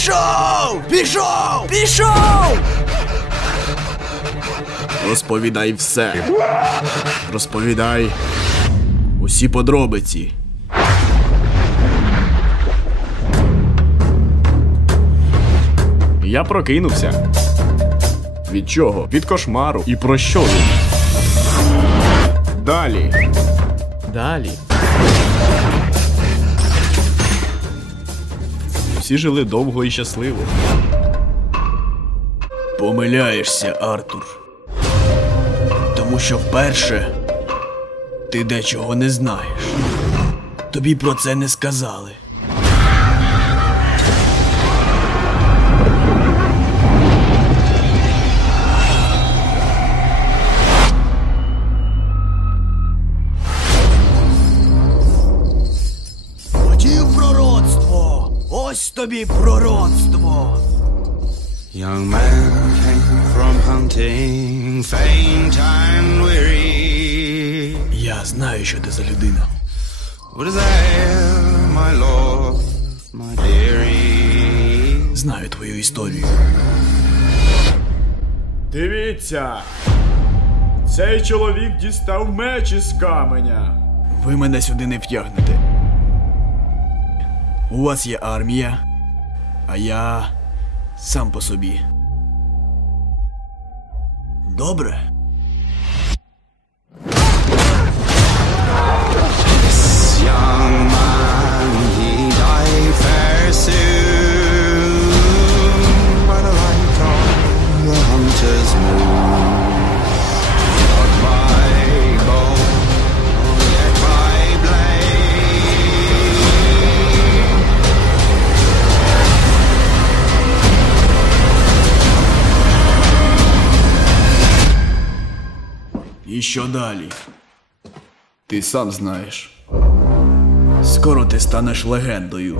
Пішов! Пішов! Пішов! Розповідай все. Розповідай усі подробиці. Я прокинувся. Від чого? Від кошмару. І про що він? Далі. Далі. Всі жили довго і щасливо. Помиляєшся, Артур. Тому що вперше ти дечого не знаєш. Тобі про це не сказали. Ось тобі пророцтво! Young man came from hunting, faint and weary. Я знаю, що ти за людина. What is there, my lord, my dearie? Знаю твою історію. Дивіться. Цей чоловік дістав меч із каменя. Ви мене сюди не втягнете. У вас є армія, а я сам по собі. Добре? І що далі? Ти сам знаєш. Скоро ти станеш легендою.